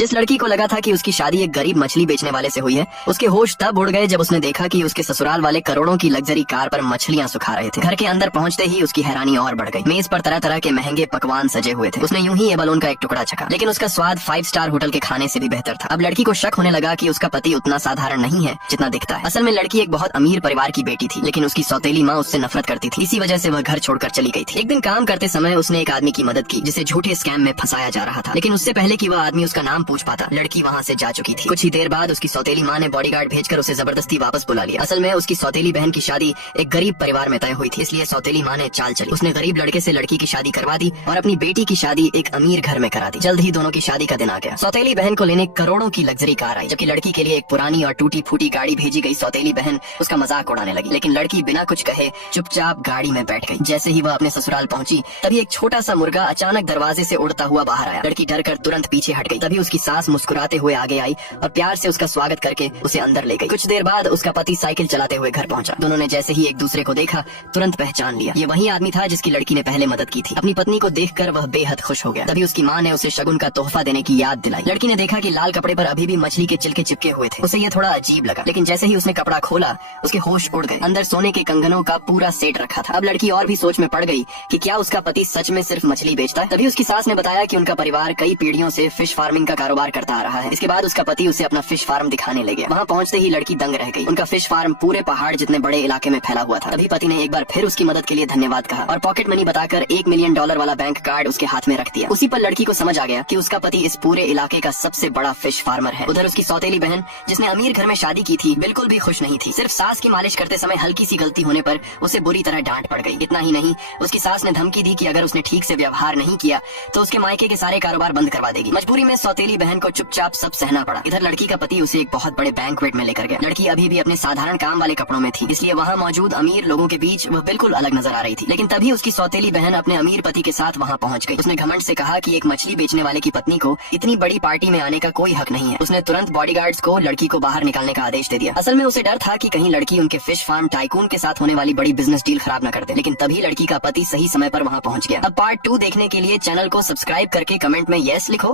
जिस लड़की को लगा था कि उसकी शादी एक गरीब मछली बेचने वाले से हुई है, उसके होश तब उड़ गए जब उसने देखा कि उसके ससुराल वाले करोड़ों की लग्जरी कार पर मछलियां सुखा रहे थे। घर के अंदर पहुंचते ही उसकी हैरानी और बढ़ गई। मेज पर तरह तरह के महंगे पकवान सजे हुए थे। उसने यूं ही ये बलून का एक टुकड़ा चखा, लेकिन उसका स्वाद 5 स्टार होटल के खाने से भी बेहतर था। अब लड़की को शक होने लगा कि उसका पति उतना साधारण नहीं है जितना दिखता है। असल में लड़की एक बहुत अमीर परिवार की बेटी थी, लेकिन उसकी सौतेली माँ उससे नफरत करती थी। इसी वजह से वह घर छोड़कर चली गई थी। एक दिन काम करते समय उसने एक आदमी की मदद की जिसे झूठे स्कैम में फंसाया जा रहा था, लेकिन उससे पहले कि वह आदमी उसका नाम पूछ पाता, लड़की वहाँ से जा चुकी थी। कुछ ही देर बाद उसकी सौतेली माँ ने बॉडीगार्ड भेजकर उसे जबरदस्ती वापस बुला लिया। असल में उसकी सौतेली बहन की शादी एक गरीब परिवार में तय हुई थी, इसलिए सौतेली माँ ने चाल चली। उसने गरीब लड़के से लड़की की शादी करवा दी और अपनी बेटी की शादी एक अमीर घर में करा दी। जल्द ही दोनों की शादी का दिन आ गया। सौतेली बहन को लेने करोड़ों की लग्जरी कार आई, जबकि लड़की के लिए एक पुरानी और टूटी फूटी गाड़ी भेजी गई। सौतेली बहन उसका मजाक उड़ाने लगी, लेकिन लड़की बिना कुछ कहे चुपचाप गाड़ी में बैठ गई। जैसे ही वह अपने ससुराल पहुंची, तभी एक छोटा सा मुर्गा अचानक दरवाजे से उड़ता हुआ बाहर आया। लड़की डर कर तुरंत पीछे हट गई। तभी उसकी सास मुस्कुराते हुए आगे आई और प्यार से उसका स्वागत करके उसे अंदर ले गई। कुछ देर बाद उसका पति साइकिल चलाते हुए घर पहुंचा। दोनों ने जैसे ही एक दूसरे को देखा, तुरंत पहचान लिया। ये वही आदमी था जिसकी लड़की ने पहले मदद की थी। अपनी पत्नी को देखकर वह बेहद खुश हो गया। तभी उसकी माँ ने उसे शगुन का तोहफा देने की याद दिलाई। लड़की ने देखा कि लाल कपड़े पर अभी भी मछली के चिल्के चिपके हुए थे। उसे ये थोड़ा अजीब लगा, लेकिन जैसे ही उसने कपड़ा खोला, उसके होश उड़ गए। अंदर सोने के कंगनों का पूरा सेट रखा था। अब लड़की और भी सोच में पड़ गई कि क्या उसका पति सच में सिर्फ मछली बेचता है। तभी उसकी सास ने बताया कि उनका परिवार कई पीढ़ियों से फिश फार्मिंग का कारोबार करता आ रहा है। इसके बाद उसका पति उसे अपना फिश फार्म दिखाने ले गया। वहाँ पहुँचते ही लड़की दंग रह गई। उनका फिश फार्म पूरे पहाड़ जितने बड़े इलाके में फैला हुआ था। तभी पति ने एक बार फिर उसकी मदद के लिए धन्यवाद कहा और पॉकेट मनी बताकर $1 मिलियन वाला बैंक कार्ड उसके हाथ में रख दिया। उसी पर लड़की को समझ आ गया कि उसका पति इस पूरे इलाके का सबसे बड़ा फिश फार्मर है। उधर उसकी सौतेली बहन, जिसने अमीर घर में शादी की थी, बिल्कुल भी खुश नहीं थी। सिर्फ सास की मालिश करते समय हल्की सी गलती होने पर उसे बुरी तरह डांट पड़ गई। इतना ही नहीं, उसकी सास ने धमकी दी कि अगर उसने ठीक से व्यवहार नहीं किया तो उसके मायके के सारे कारोबार बंद करवा देगी। मजबूरी में सौतेली बहन को चुपचाप सब सहना पड़ा। इधर लड़की का पति उसे एक बहुत बड़े बैंक्वेट में लेकर गया। लड़की अभी भी अपने साधारण काम वाले कपड़ों में थी, इसलिए वहाँ मौजूद अमीर लोगों के बीच वह बिल्कुल अलग नजर आ रही थी। लेकिन तभी उसकी सौतेली बहन अपने अमीर पति के साथ वहाँ पहुँच गई। उसने घमंड से कहा कि एक मछली बेचने वाले की पत्नी को इतनी बड़ी पार्टी में आने का कोई हक नहीं है। उसने तुरंत बॉडीगार्ड्स को लड़की को बाहर निकालने का आदेश दे दिया। असल में उसे डर था कि कहीं लड़की उनके फिश फार्म टाइकून के साथ होने वाली बड़ी बिजनेस डील खराब न कर दे। लेकिन तभी लड़की का पति सही समय पर वहाँ पहुँच गया। अब पार्ट 2 देखने के लिए चैनल को सब्सक्राइब करके कमेंट में यस लिखो।